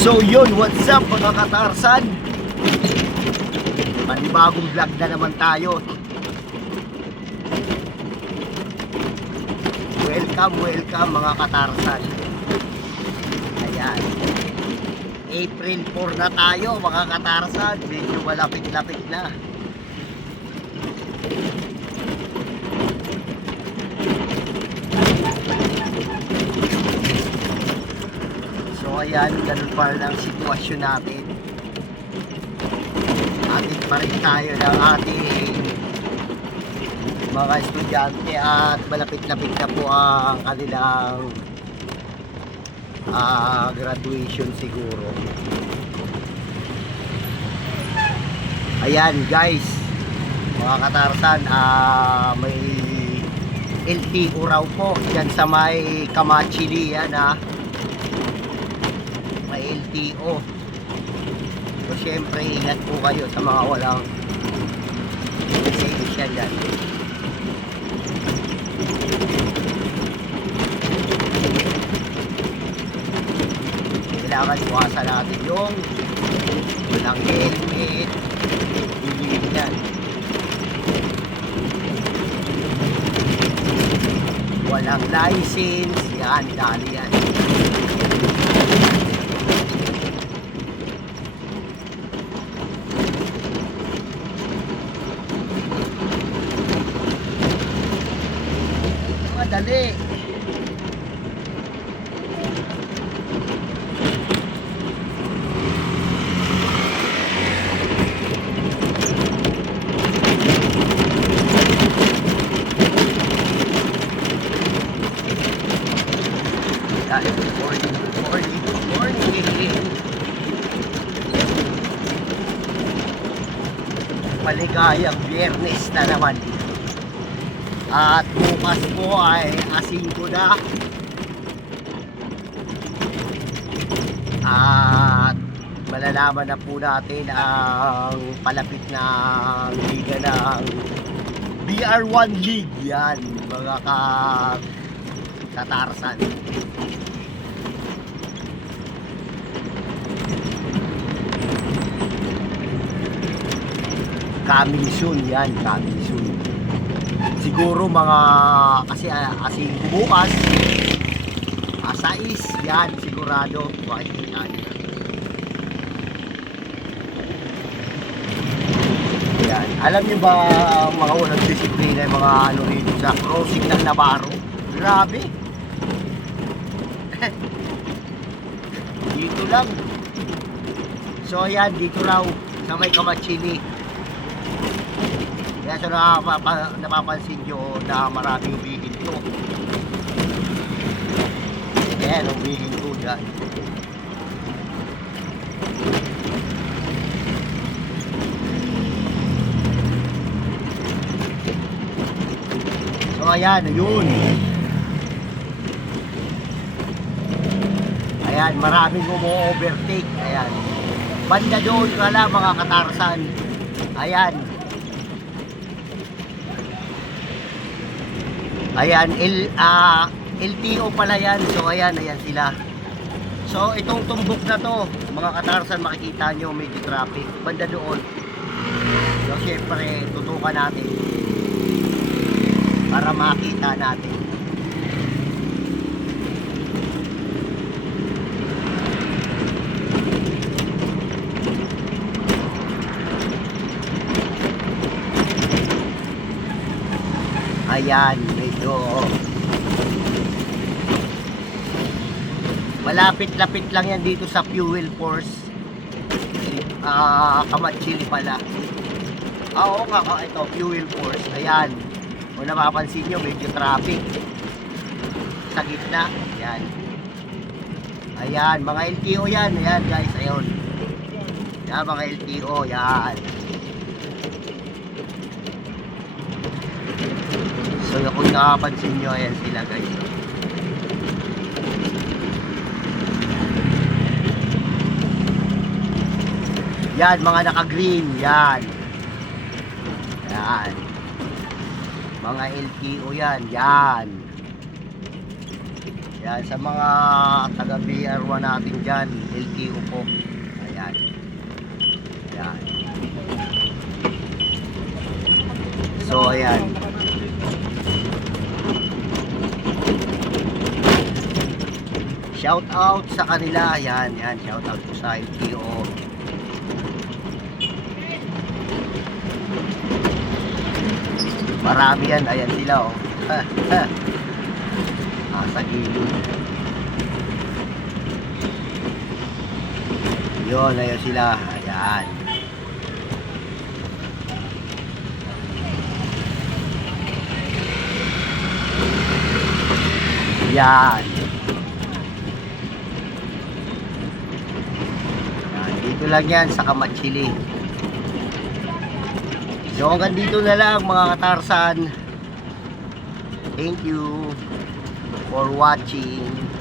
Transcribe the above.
So yun, what's up mga katarsan? Panibagong vlog na naman tayo. Welcome mga katarsan. Ayan, April 4 na tayo mga katarsan. Medyo malapit-lapit na. So ayan, ganun pa rin ang sitwasyon natin. Atin pa rin tayo ng ating mga estudyante at malapit-lapit na po ang kanilang graduation siguro. Ayan guys, mga katarsan, may LTO raw po dyan sa may Kamachili yan may LTO. So syempre ingat po kayo sa mga walang lisensya dyan. Kailangan iwasan natin yung walang helmet, hindi yan, walang license, yan, dali yan. Madali. Good morning. Maligayang Biyernes na naman. At bukas po ay Asinto na. At malalaman na po natin ang palapit na liga ng BR1 League. Yan, mga katarsan. Coming soon yan, coming soon. Siguro mga kasi bukas 6 yan sigurado makikita nyo. Yan. Alam nyo ba mga walang disiplina yung mga ano rito sa crossing ng Navarro? Grabe. Dito lang. So yan, dito raw sa may Kamachili. Kaya so napapansin nyo na maraming humihinto. Ayan, humihinto dyan. So ayan, yun. Ayan, maraming umu-overtake. Ayan. Banda doon pala mga katarsan. Ayan. Ayan, LTO pala yan. So ayan sila. So itong tumbok na to, mga katarsan, makikita nyo medyo traffic. Banda doon. So syempre, tutukan natin para makita natin. Ayan, medyo malapit-lapit lang yan dito sa Fuel Force. Kamachili pala. Oo nga, ito Fuel Force. Ayan, kung napapansin nyo medyo traffic sa gitna. Ayan, ayan, mga LTO yan. Ayan guys, ayun. Ayan, mga LTO, yan. So kung nakapansin nyo, ayan sila guys. Yan, mga naka-green, yan. Yan. Mga LTO yan, yan. Yan, sa mga taga BR1 natin dyan, LTO po. Ayan. Ayan. So, ayan. Shout out sa kanila. Ayan, yan. Shout out po sa LTO. Marami yan. Ayan sila, oh. Sa gilid. Yun, ayan sila. Ayan. Yan. Yan. Dito lang yan sa Kamachili. So hanggang dito na lang mga katarsan. Thank you for watching.